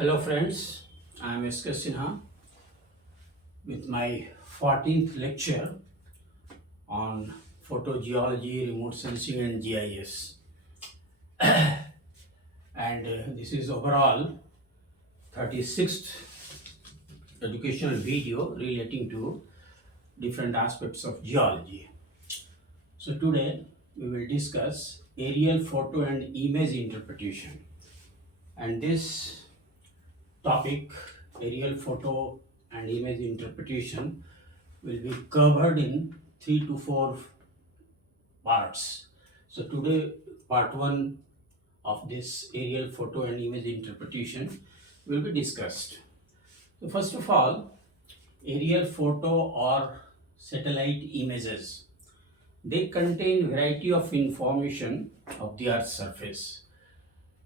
Hello friends, I am S.K. Sinha with my 14th lecture on photogeology, remote sensing and GIS. And this is overall 36th educational video relating to different aspects of geology. So today we will discuss aerial photo and image interpretation. And this topic, aerial photo and image interpretation, will be covered in 3 to 4 parts. So today, part 1 of this aerial photo and image interpretation will be discussed. So first of all, aerial photo or satellite images, they contain variety of information of the earth's surface.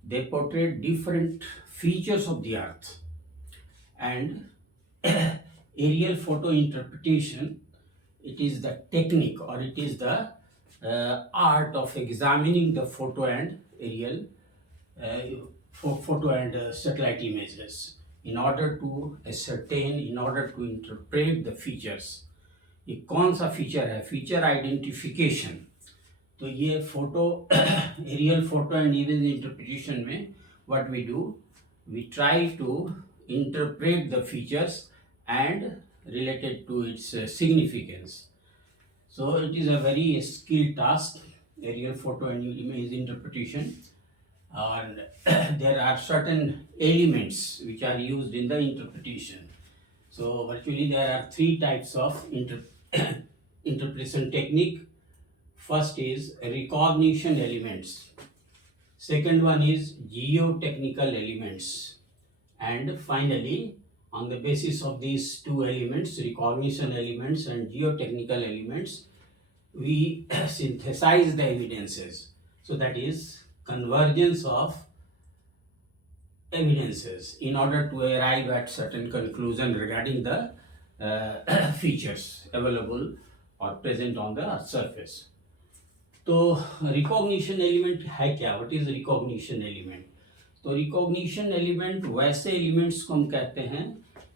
They portray different features of the earth, and aerial photo interpretation, it is the technique or it is the art of examining the photo and aerial photo and satellite images in order to ascertain, in order to interpret the features. ये कौन सा feature है, feature identification. तो ये photo aerial photo and image interpretation में what we do, we try to interpret the features and related to its significance. So it is a very skilled task, aerial photo and image interpretation, and there are certain elements which are used in the interpretation. So virtually there are three types of interpretation technique. First is recognition elements, second one is geotechnical elements, and finally, on the basis of these two elements, recognition elements and geotechnical elements, we synthesize the evidences. So that is convergence of evidences in order to arrive at certain conclusion regarding the features available or present on the earth surface. तो recognition element है क्या? What is recognition element? तो recognition element वैसे elements को हम कहते हैं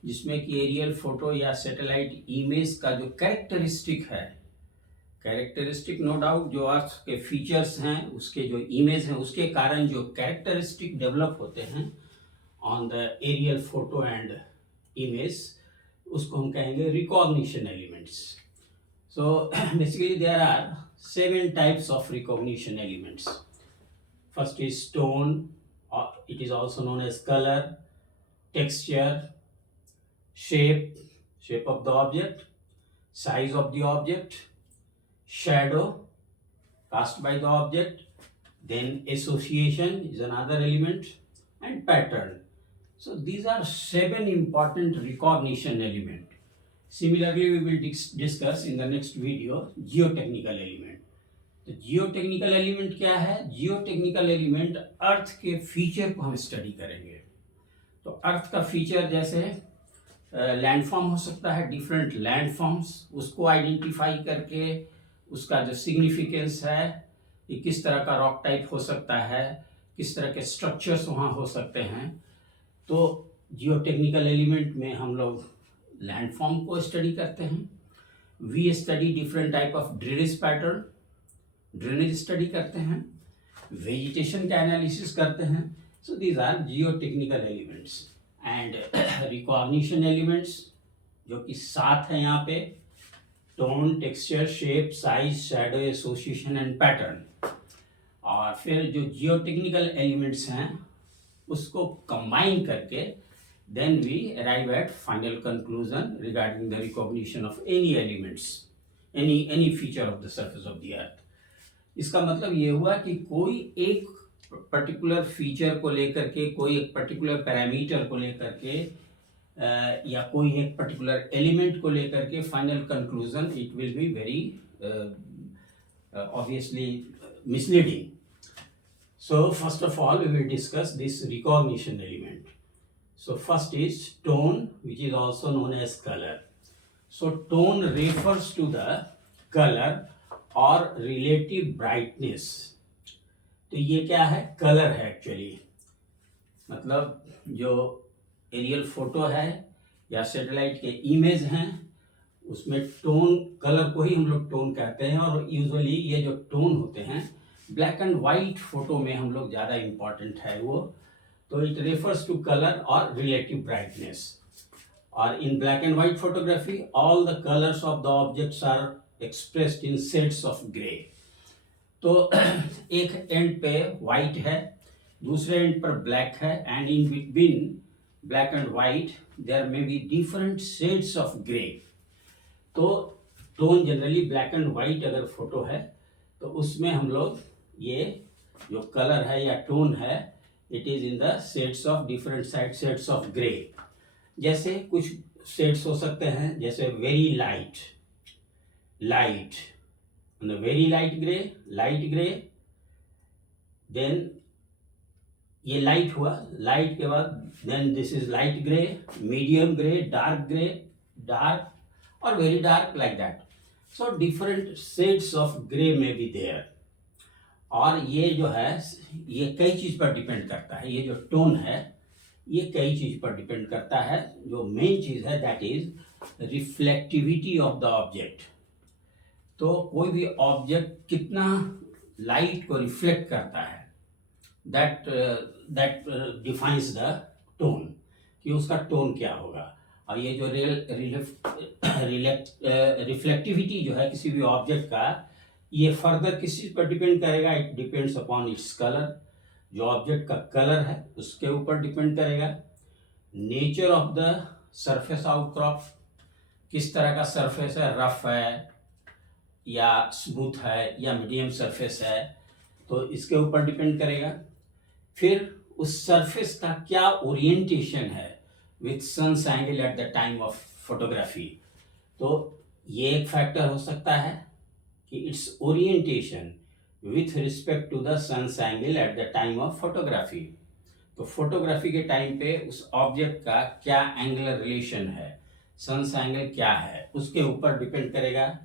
जिसमें कि एरियल फोटो या सैटेलाइट इमेज का जो कैरेक्टरिस्टिक है, कैरेक्टरिस्टिक नो डाउट जो अर्थ के फीचर्स हैं, उसके जो इमेज हैं, उसके कारण जो कैरेक्टरिस्टिक डेवलप होते हैं on the aerial photo and image, उसको हम कहेंगे recognition elements. So basically there are 7 types of recognition elements. First is tone, or it is also known as color, texture, shape of the object, size of the object, shadow cast by the object, then association is another element, and pattern. So these are 7 important recognition elements. Similarly, we will discuss in the next video geotechnical element. तो geotechnical element क्या है? Geotechnical element अर्थ के feature को हम study करेंगे. तो अर्थ का feature जैसे लैंडफॉर्म हो सकता है, डिफरेंट लैंडफॉर्म्स, उसको आइडेंटिफाई करके उसका जो सिग्निफिकेंस है, ये किस तरह का रॉक टाइप हो सकता है, किस तरह के स्ट्रक्चर्स वहाँ हो सकते हैं. तो जियोटेक्निकल एलिमेंट में हम लोग लैंडफॉर्म को स्टडी करते हैं. We study different type of drainage pattern, drainage study करते हैं, वेजिटेशन का एनालिसिस करते हैं. So these are geotechnical elements. And recognition elements जो कि 7 है यहाँ पे, tone, texture, shape, size, shadow, association and pattern. और फिर जो जियोटेक्निकल एलिमेंट्स हैं उसको कंबाइन करके then we arrive at final conclusion regarding the recognition of any elements, any feature of the surface of the earth. इसका मतलब ये हुआ कि कोई एक पर्टिकुलर फीचर को लेकर के, कोई एक पर्टिकुलर पैरामीटर को लेकर के, या कोई एक पर्टिकुलर एलिमेंट को लेकर के final conclusion, it will be very obviously misleading. So first of all, we will discuss this recognition element. So first is tone, which is also known as color. So tone refers to the color or relative brightness. तो ये क्या है? Colour है actually. मतलब जो aerial photo है या satellite के इमेज हैं, उसमें टोन कलर को ही हम लोग टोन कहते हैं। और यूजुअली ये जो टोन होते हैं ब्लैक एंड वाइट फोटो में हम लोग ज़्यादा इम्पॉर्टेंट है वो, तो इट रेफर्स टू कलर और रिलेटिव ब्राइटनेस। और in black and white photography all the colours of the objects are expressed in shades of grey. तो एक एंड पे वाइट है, दूसरे एंड पर ब्लैक है, and in between black and white there may be different shades of grey. तो tone generally black and white अगर photo है तो उसमें हम लोग ये जो कलर है या टोन है it is in the shades of different shades of grey. जैसे कुछ शेड्स हो सकते हैं, जैसे very light, light, very light grey, then ये लाइट हुआ, लाइट के बाद then this is light grey, medium grey, dark और very dark, like that. So different shades of grey में बी देयर। और ये जो है ये कई चीज पर डिपेंड करता है, ये जो टोन है ये कई चीज पर डिपेंड करता है। जो मेन चीज है that is reflectivity of the object. तो कोई भी ऑब्जेक्ट कितना लाइट को रिफ्लेक्ट करता है दैट डिफाइंस द टोन, कि उसका टोन क्या होगा। और ये जो रिफ्लेक्टिविटी जो है किसी भी ऑब्जेक्ट का, ये फर्दर किस चीज पर डिपेंड करेगा, it depends upon its colour. जो ऑब्जेक्ट का कलर है उसके ऊपर डिपेंड करेगा। Nature of the surface outcrop, किस तरह का सरफेस है, रफ है या स्मूथ है या मीडियम सरफेस है, तो इसके ऊपर डिपेंड करेगा। फिर उस सरफेस का क्या ओरिएंटेशन है with sun's angle at the time of photography, तो ये एक फैक्टर हो सकता है कि its orientation with respect to the sun's angle at the time of photography. तो फोटोग्राफी के टाइम पे उस ऑब्जेक्ट का क्या एंगुलर रिलेशन है, सन्स एंगल क्या है, उसके ऊपर डिपेंड करेगा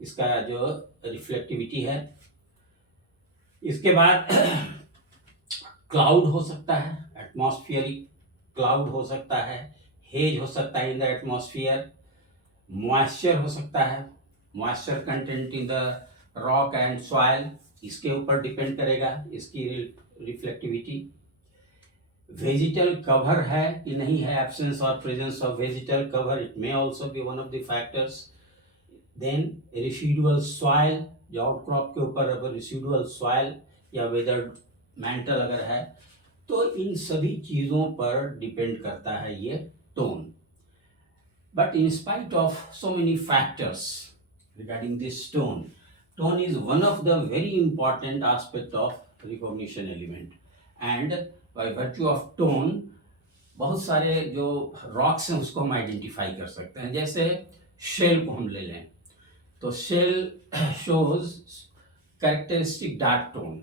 इसका जो रिफ्लेक्टिविटी है। इसके बाद क्लाउड हो सकता है, एटमॉस्फेरिक क्लाउड हो सकता है, हेज हो सकता है इन द एटमॉस्फेयर, मॉइस्चर हो सकता है, moisture content in the rock and soil, इसके ऊपर डिपेंड करेगा इसकी रिफ्लेक्टिविटी। वेजिटल कवर है कि नहीं है, एब्सेंस और presence of vegetal cover, it may also be one of the factors. Then residual soil, जो आउटक्रॉप के ऊपर अगर रेसिडुअल सॉइल या वेदर मैंटल अगर है, तो इन सभी चीज़ों पर डिपेंड करता है ये tone. But in spite of so many factors regarding this tone, tone is one of the very important aspect of recognition element, and by virtue of tone बहुत सारे जो रॉक्स हैं उसको हम आइडेंटिफाई कर सकते हैं। जैसे शेल को हम ले लें तो shale shows characteristic dark tone.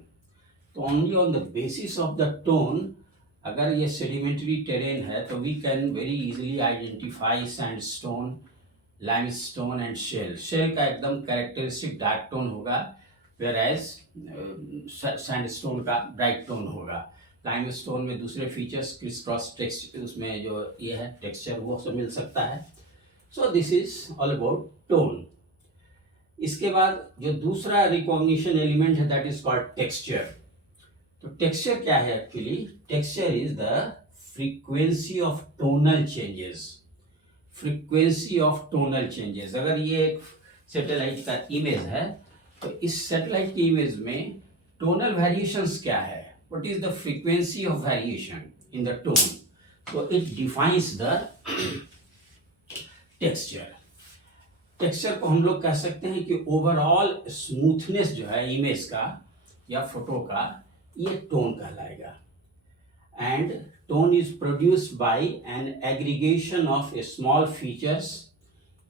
तो only on the basis of the tone, अगर ये सेडिमेंट्री टेरेन है तो we can very easily identify sandstone, limestone and shale. Shale का एकदम कैरेक्टरिस्टिक डार्क टोन होगा, वेयर एज सैंडस्टोन का ब्राइट टोन होगा। लाइमस्टोन में दूसरे फीचर्स क्रिस क्रॉस टेक्सचर, उसमें जो ये है टेक्सचर वो सब मिल सकता है। So this is all about tone. इसके बाद जो दूसरा रिकॉग्निशन एलिमेंट है दैट इज कॉल्ड टेक्सचर। तो टेक्सचर क्या है actually? Texture is the frequency of tonal changes. Frequency of tonal changes. अगर ये एक सैटेलाइट का इमेज है तो इस सैटेलाइट की इमेज में टोनल वेरिएशंस क्या है, what is the frequency of variation in the tone, तो it defines the texture. Texture को हम लोग कह सकते हैं कि ओवरऑल स्मूथनेस जो है इमेज का या फोटो का, ये टोन कहलाएगा। And tone is produced by an aggregation of small features,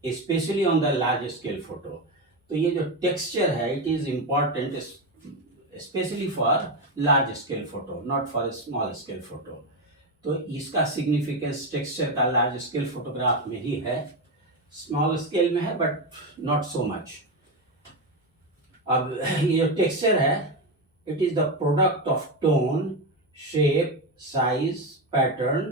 especially on the large scale photo. तो ये जो texture है it is important especially for large scale photo, not for a small scale photo. तो इसका significance texture का large scale photograph में ही है, small scale में है but not so much. अब ये जो texture है it is the product of tone, shape, size, pattern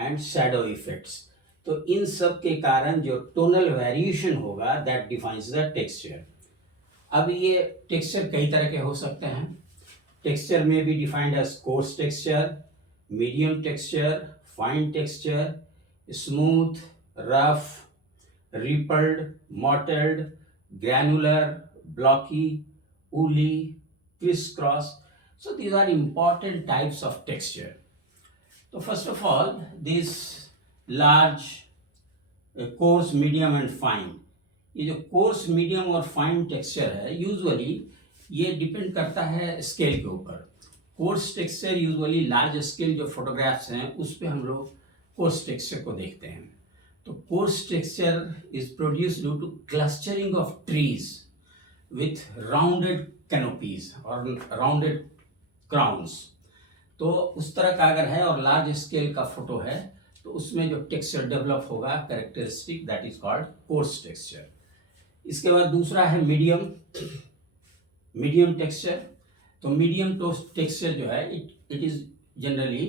and shadow effects. तो इन सब के कारण जो टोनल वेरिएशन होगा दैट डिफाइंस द टेक्सचर। अब ये टेक्सचर कई तरह के हो सकते हैं। टेक्सचर में be defined as coarse texture, medium texture, fine texture, smooth, rough, rippled, mottled, granular, blocky, woolly, crisscross. So these are important types of texture. So first of all, this large, coarse, medium and fine. ये जो course, medium और fine texture है usually ये depend करता है scale के ऊपर। Course texture usually large scale जो फोटोग्राफ्स हैं उस पे हम लोग कोर्स टेक्सचर को देखते हैं। तो coarse texture is produce due to clustering of trees with rounded canopies और राउंडेड क्राउन्स। तो उस तरह का अगर है और लार्ज स्केल का फोटो है तो उसमें जो टेक्सचर डेवलप होगा characteristic that is called coarse texture. इसके बाद दूसरा है मीडियम टेक्सचर। तो मीडियम टेक्सचर जो है it is generally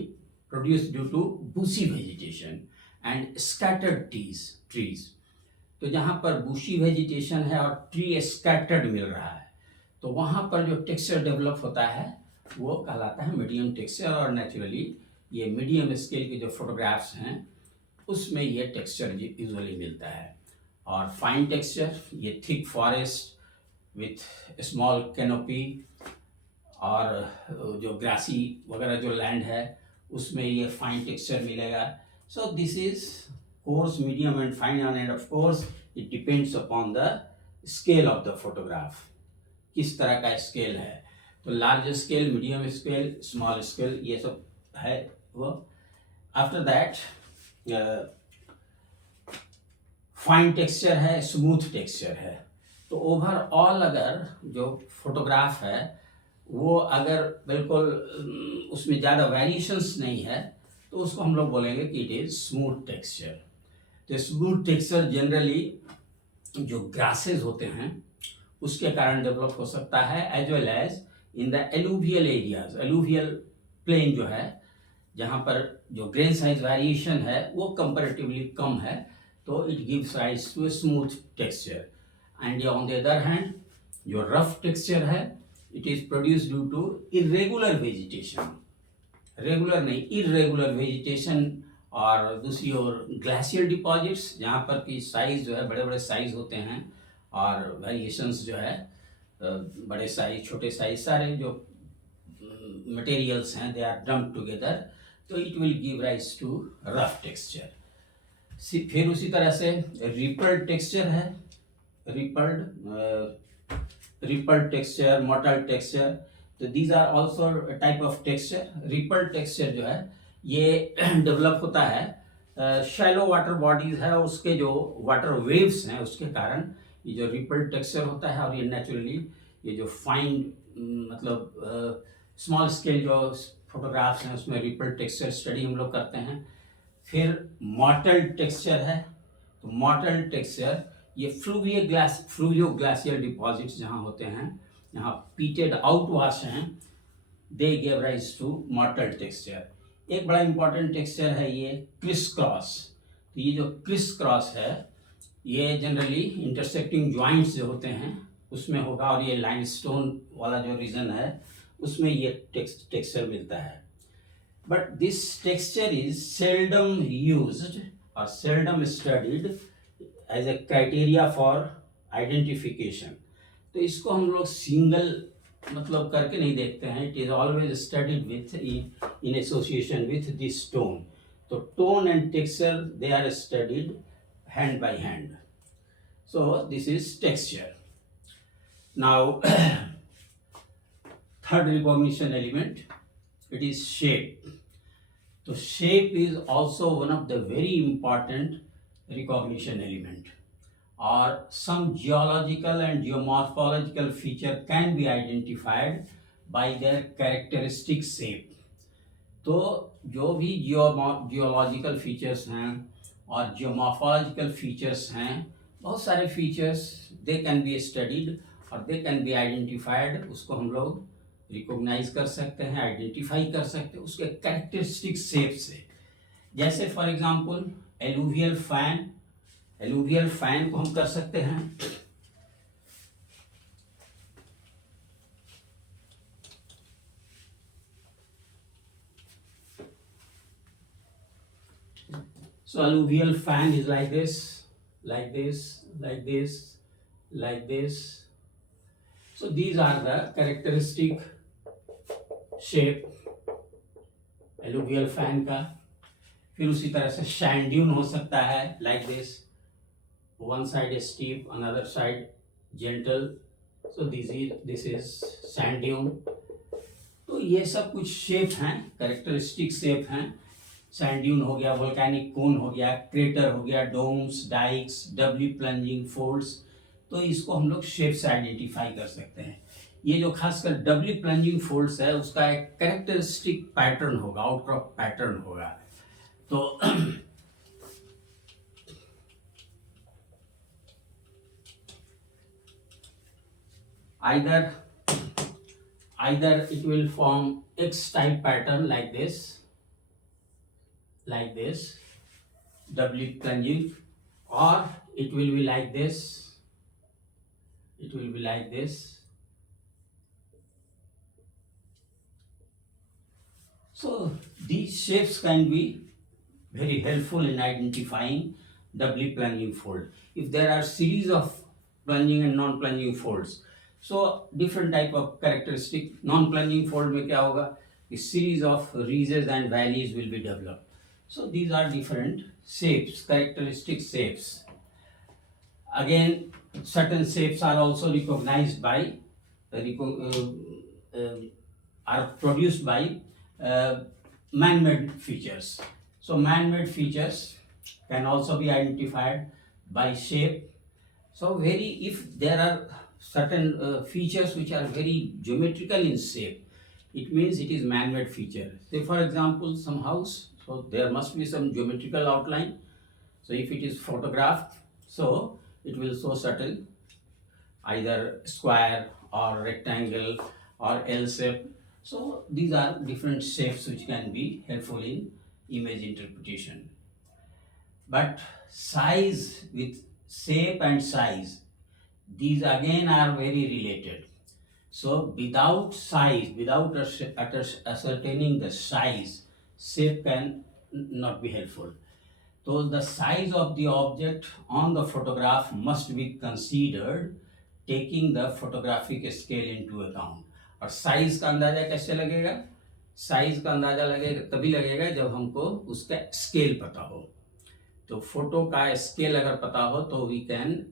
produce due to bushy vegetation and scattered trees. तो जहाँ पर बूशी वेजिटेशन है और ट्री स्कैटर्ड मिल रहा है तो वहाँ पर जो टेक्सचर डेवलप होता है वो कहलाता है मीडियम टेक्सचर। और नेचुरली ये मीडियम स्केल के जो फोटोग्राफ्स हैं उसमें ये टेक्सचर यूजुअली मिलता है। और फाइन टेक्सचर ये thick forest with small canopy और जो ग्रासी वगैरह जो लैंड है उसमें ये फाइन टेक्सचर मिलेगा। So this is course, medium and fine end of course it depends upon the scale of the photograph, किस तरह का स्केल है। तो large scale, medium scale, small scale ये सब है वो। आफ्टर दैट फाइन टेक्सचर है, स्मूथ टेक्सचर है। तो ओवरऑल अगर जो फोटोग्राफ है वो अगर बिल्कुल उसमें ज़्यादा वेरिएशंस नहीं है तो उसको हम लोग बोलेंगे कि इट इज़ स्मूथ टेक्सचर। तो स्मूथ टेक्सचर जनरली जो ग्रासेस होते हैं उसके कारण डेवलप हो सकता है, as well as in the alluvial areas. Alluvial plain जो है जहाँ पर जो ग्रेन साइज वेरिएशन है वो कंपैरेटिवली कम है तो it gives rise to smooth texture. And on the other hand जो रफ टेक्सचर है it is produce due to irregular vegetation, regular नहीं इरेगुलर वेजिटेशन। और दूसरी ओर ग्लेशियल डिपॉजिट्स जहाँ पर की साइज जो है बड़े बड़े साइज होते हैं और वेरिएशंस जो है बड़े साइज, छोटे साइज, सारे जो मटेरियल्स हैं दे आर डम्प्ड टुगेदर, तो it will give rise to rough texture. फिर उसी तरह से रिपल्ड टेक्सचर है, रिपल्ड टेक्सचर, मॉटल टेक्सचर। तो these are also type of texture. Rippled texture जो है ये डेवलप होता है शैलो वाटर बॉडीज है उसके जो वाटर वेव्स हैं उसके कारण ये जो रिपल्ड टेक्सचर होता है। और ये नेचुरली ये जो फाइन मतलब स्मॉल स्केल जो फोटोग्राफ्स हैं उसमें रिपल्ड टेक्सचर स्टडी हम लोग करते हैं। फिर मॉटल टेक्सचर है। तो मॉटल टेक्सचर ये फ्लूवियो ग्लाशियल डिपॉजिट्स जहाँ होते हैं, यहाँ पीटेड आउट वाश हैं, they give rise to mottled texture. एक बड़ा इंपॉर्टेंट टेक्सचर है ये क्रिस क्रॉस। तो ये जो क्रिस क्रॉस है ये जनरली इंटरसेक्टिंग ज्वाइंट्स जो होते हैं उसमें होगा और ये लाइमस्टोन वाला जो रीजन है उसमें ये टेक्सचर मिलता है। But this texture is seldom used और seldom studied as a criteria for identification. तो इसको हम लोग सिंगल मतलब करके नहीं देखते हैं, it is always studied with in association with this tone. तो tone and texture they are studied hand by hand. So this is texture. Now third recognition element, it is shape. So shape is also one of the very important recognition element. Or some geological and geomorphological feature can be identified by their characteristic shape. तो जो भी geological features हैं और geomorphological features हैं, बहुत सारे features they can be studied और they can be identified. उसको हम लोग रिकॉग्नाइज कर सकते हैं, आइडेंटिफाई कर सकते हैं उसके कैरेक्टरिस्टिक शेप से। जैसे फॉर एग्जांपल एलुवियल फैन को हम कर सकते हैं so alluvial fan is like this, like this, like this, like this. So these are the characteristic shape alluvial fan का. फिर उसी तरह से sand dune हो सकता है like this, one side is steep, another side gentle. So this is sand dune. तो ये सब कुछ शेप हैं, कैरेक्टरिस्टिक शेप हैं. सैंड ड्यून हो गया, वोल्केनिक कोन हो गया, क्रेटर हो गया, डोम्स, डाइक्स, डबली प्लंजिंग फोल्ड्स. तो इसको हम लोग शेप से आइडेंटिफाई कर सकते हैं. ये जो खासकर डबली प्लंजिंग फोल्ड्स है उसका एक कैरेक्टरिस्टिक पैटर्न होगा, आउटक्रॉप पैटर्न होगा. तो either it will form X type pattern like this, doubly plunging, or it will be like this, So these shapes can be very helpful in identifying doubly plunging fold. If there are series of plunging and non-plunging folds, so different type of characteristic. Non-plunging fold में क्या होगा? A series of ridges and valleys will be developed. So these are different shapes, characteristic shapes. Again, certain shapes are also recognized by, are produced by man-made features. So man-made features can also be identified by shape. So if there are certain features which are very geometrical in shape, it means it is man-made feature. Say for example, some house, so there must be some geometrical outline. So if it is photographed, so it will show certain either square or rectangle or L shape. So these are different shapes which can be helpful in image interpretation. But size, with shape and size, these again are very related. So without size, without ascertaining the size, shape can not be helpful. So the size of the object on the photograph must be considered taking the photographic scale into account. और size का अंदाजा कैसे लगेगा? Size का अंदाजा लगेगा तभी लगेगा जब हमको उसका स्केल पता हो. तो फोटो का स्केल अगर पता हो तो we can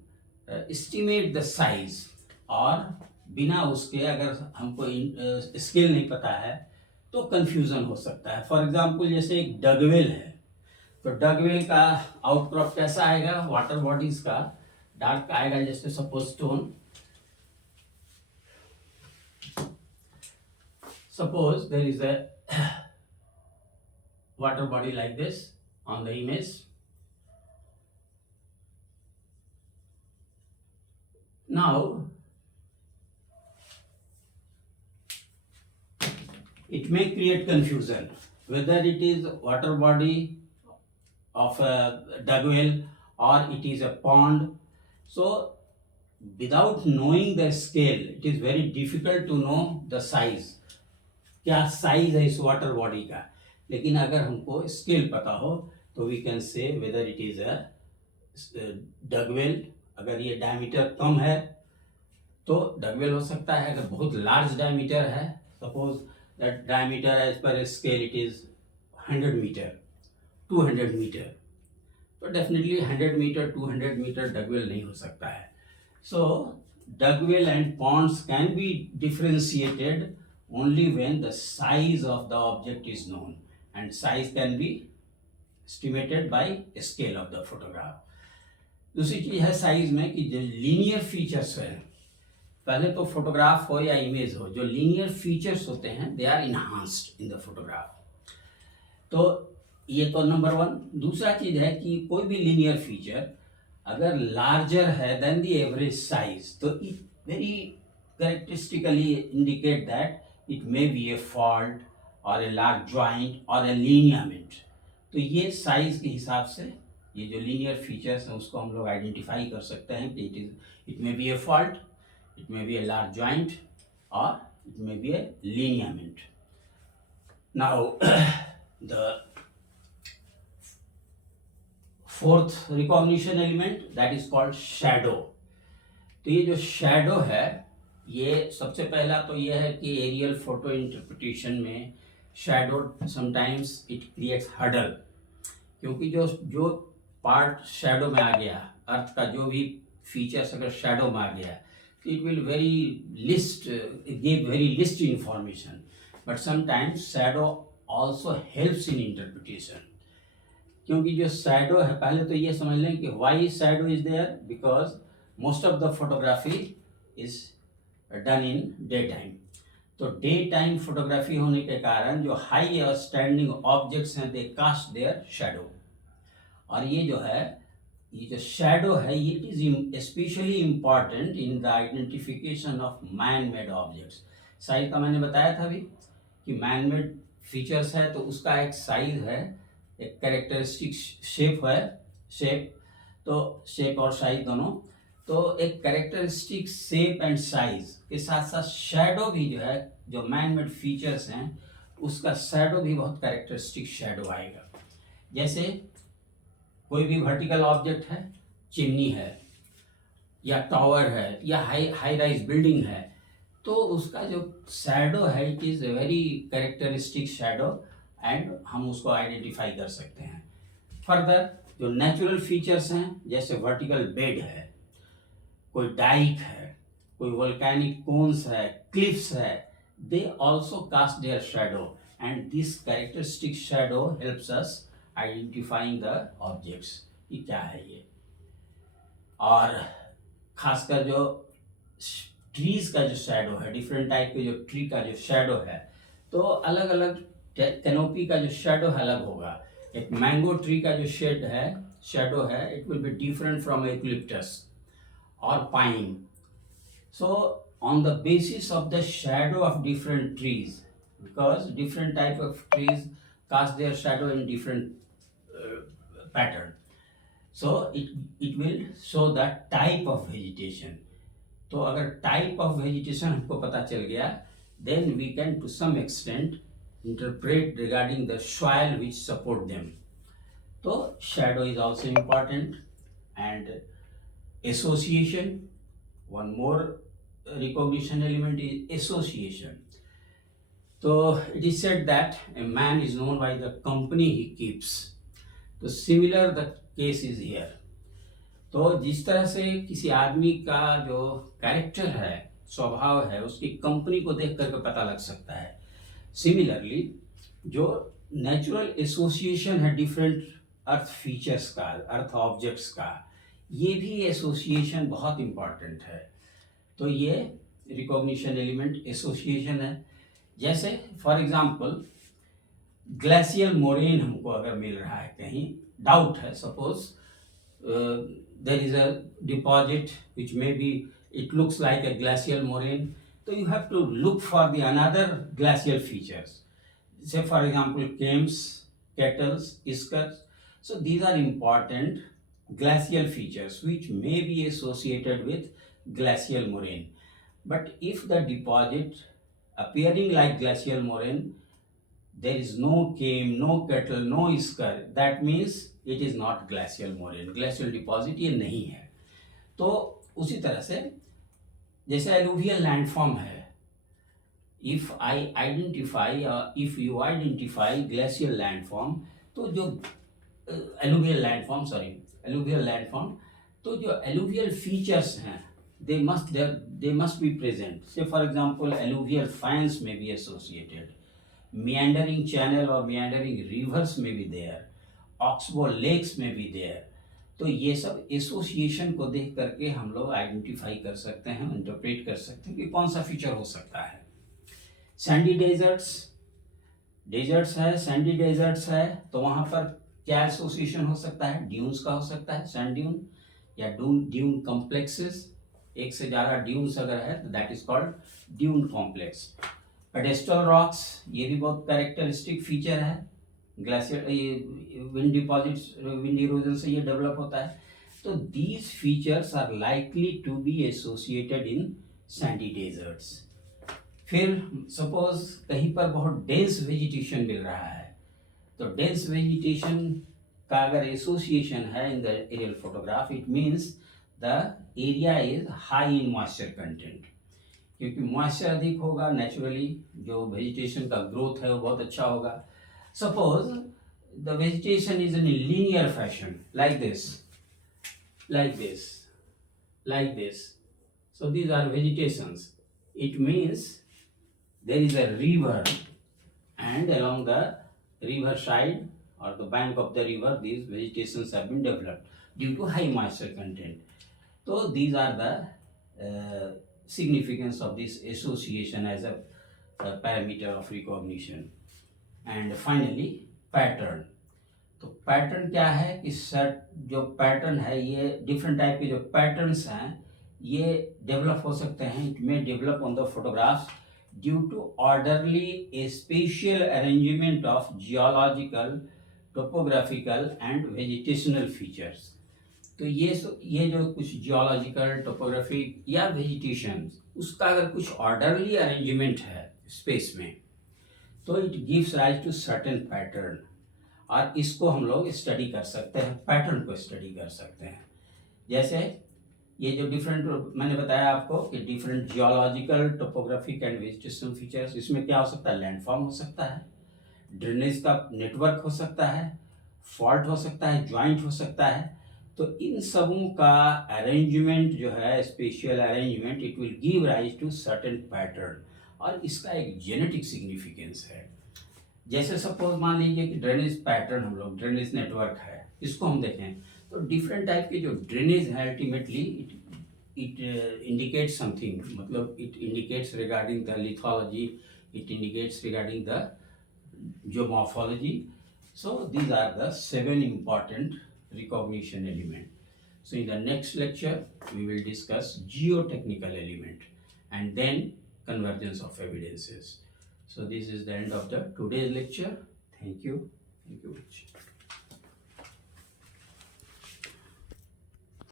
estimate the size. और बिना उसके अगर हमको स्केल नहीं पता है तो कंफ्यूजन हो सकता है. फॉर एग्जांपल जैसे एक डगवेल है, तो डगवेल का आउटक्रॉप कैसा आएगा? वाटर बॉडीज का डार्क आएगा. जैसे suppose stone, suppose there is a water body like this on the image. Now it may create confusion whether it is water body of a dugwell or it is a pond. So without knowing the scale, it is very difficult to know the size. क्या size है इस water body का. लेकिन अगर हमको scale पता हो तो we can say whether it is a dug well. अगर ये डायमीटर कम है तो डगवेल हो सकता है. अगर बहुत लार्ज डायमीटर है, suppose that diameter as per scale it is 100 metre, 200 metre, तो डेफिनेटली 100 मीटर 200 मीटर डगवेल नहीं हो सकता है. So dug well and ponds can be differentiated only when the size of the object is known, and size can be estimated by scale of the photograph. दूसरी चीज है size में कि जो लीनियर फीचर्स है, पहले तो फोटोग्राफ हो या इमेज हो, जो लीनियर फीचर्स होते हैं they are enhanced in the photograph. तो ये तो नंबर वन. दूसरा चीज है कि कोई भी लीनियर फीचर अगर लार्जर है देन द एवरेज साइज, तो it very characteristically indicate that it may be a fault or a large joint or a lineament. तो ये साइज के हिसाब से ये जो लीनियर फीचर्स हैं उसको हम लोग आइडेंटिफाई कर सकते हैं कि it may be a fault, it may be a large joint और it may be a lineament. Now the fourth recognition element, that is called shadow. तो ये जो शैडो है, ये सबसे पहला तो ये है कि एरियल फोटो इंटरप्रिटेशन में shadow sometimes it creates hurdle, क्योंकि जो जो पार्ट शैडो में आ गया, अर्थ का जो भी फीचर्स अगर शैडो में आ गया, it will very list give very list information, but sometimes shadow also helps in interpretation. क्योंकि जो शैडो है, पहले तो ये समझ लें कि why shadow is there, because most of the photography is done in daytime. तो डे टाइम फोटोग्राफी होने के कारण जो हाई स्टैंडिंग ऑब्जेक्ट्स हैं दे कास्ट देयर शैडो, और ये जो है, ये जो शैडो है, ये it is specially important in the identification of man made objects. Size का मैंने बताया था अभी कि मैन मेड फीचर्स है तो उसका एक साइज है, एक कैरेक्टरिस्टिक शेप है, तो शेप और साइज दोनों, तो एक कैरेक्टरिस्टिक शेप एंड साइज के साथ साथ शैडो भी जो है, जो मैन मेड फीचर्स हैं उसका शैडो भी बहुत कैरेक्टरिस्टिक शैडो आएगा. जैसे कोई भी वर्टिकल ऑब्जेक्ट है, चिमनी है या टावर है या हाई राइज बिल्डिंग है, तो उसका जो शैडो है it is a very characteristic shadow and हम उसको आइडेंटिफाई कर सकते हैं. फर्दर जो नेचुरल फीचर्स हैं, जैसे वर्टिकल बेड है, कोई डाइक है, कोई वोल्केनिक कोन्स है, क्लिफ्स है, they also cast their shadow and this characteristic shadow helps us identifying the objects कि क्या है ये. और खासकर जो ट्रीज का जो शैडो है, डिफरेंट टाइप के जो ट्री का जो शैडो है, तो अलग अलग कैनोपी का जो शैडो है अलग होगा. एक मैंगो ट्री का जो शैडो है it will be different from eucalyptus और pine. So on the basis of the shadow of different trees, because different type of trees cast their shadow in different pattern, so it will show the type of vegetation. तो अगर type of vegetation हमको पता चल गया, then we can to some extent interpret regarding the soil which support them. तो shadow is also important. And association, one more recognition element is association. तो it is said that a man is known by the company he keeps. तो similar the case is here. तो जिस तरह से किसी आदमी का जो कैरेक्टर है, स्वभाव है, उसकी कंपनी को देख करके पता लग सकता है. सिमिलरली जो नेचुरल एसोसिएशन है डिफरेंट अर्थ फीचर्स का, अर्थ ऑब्जेक्ट्स का, ये भी एसोसिएशन बहुत इम्पॉर्टेंट है. तो ये रिकॉग्निशन एलिमेंट एसोसिएशन है. जैसे फॉर एग्जाम्पल ग्लेशियल मोरेन हमको अगर मिल रहा है, कहीं डाउट है, suppose there is a deposit which may be it looks like a glacial moraine, तो you have to look for the another glacial features. Say for example kames, kettles, eskers. So these are important glacial features which may be associated with glacial moraine. But if the deposit appearing like glacial moraine, there is no came, no kettle, no iskar, that means it is not glacial moraine. Glacial deposit ये नहीं है. तो उसी तरह से जैसे alluvial landform है, if I identify if you identify glacial landform, तो जो alluvial landform, तो जो alluvial features हैं they must be present. Say for example alluvial fans may be associated, meandering channel or meandering rivers may be there, oxbow lakes may be there. तो ये सब association को देख करके हम लोग आइडेंटिफाई कर सकते हैं, इंटरप्रेट कर सकते हैं कि कौन सा फीचर हो सकता है. सैंडी डेजर्ट्स है, सैंडी डेजर्ट्स है, तो वहाँ पर क्या एसोसिएशन हो सकता है? ड्यून्स का हो सकता है, सैंड ड्यून या ड्यून कॉम्प्लेक्सेस. एक से ज़्यादा ड्यून्स अगर है तो that is called dune complex. Pedestal rocks, ये भी बहुत कैरेक्टरिस्टिक फीचर है ग्लेशियर, ये विंड डिपॉजिट्स, विंड इरोजन से ये डेवलप होता है. तो these features are likely to be associated in sandy deserts. फिर सपोज कहीं पर बहुत डेंस वेजिटेशन मिल रहा है, तो डेंस वेजिटेशन का अगर एसोसिएशन है in the aerial photograph, it means the area is high in moisture content. क्योंकि मॉइस्चर अधिक होगा, नेचुरली जो वेजिटेशन का ग्रोथ है वो बहुत अच्छा होगा. Suppose the vegetation is in linear fashion, like this, like this, like this. So these are vegetations. It means there is a river, and along the river side or the bank of the river, these vegetations have been developed due to high moisture content. So these are the significance of this association as a parameter of recognition. And finally, pattern. तो pattern क्या है कि set जो pattern है, ये different type के जो patterns हैं ये डेवलप हो सकते हैं. It may develop on the photographs due to orderly spatial arrangement of geological, topographical and vegetational features. तो ये जो कुछ जियोलॉजिकल, टोपोग्राफिक या वेजिटेशन, उसका अगर कुछ ऑर्डरली अरेंजमेंट है स्पेस में, तो it gives rise to certain pattern. और इसको हम लोग स्टडी कर सकते हैं, पैटर्न को स्टडी कर सकते हैं. जैसे ये जो डिफरेंट मैंने बताया आपको कि different geological, topographic and vegetational features, इसमें क्या हो सकता है, लैंडफॉर्म हो सकता है, ड्रेनेज का नेटवर्क हो सकता है, फॉल्ट हो सकता है, ज्वाइंट हो सकता है. तो इन सबों का अरेंजमेंट जो है, special arrangement, it will give rise to certain pattern. और इसका एक जेनेटिक सिग्निफिकेंस है. जैसे सपोज मान लीजिए कि ड्रेनेज पैटर्न, हम लोग ड्रेनेज नेटवर्क है, इसको हम देखें तो डिफरेंट टाइप के जो ड्रेनेज है, अल्टीमेटली इट इंडिकेट्स समथिंग, मतलब it indicates regarding the lithology, it indicates regarding the geomorphology. So these are the 7 important recognition element. So in the next lecture we will discuss geotechnical element and then convergence of evidences. So this is the end of the today's lecture. Thank you. Thank you.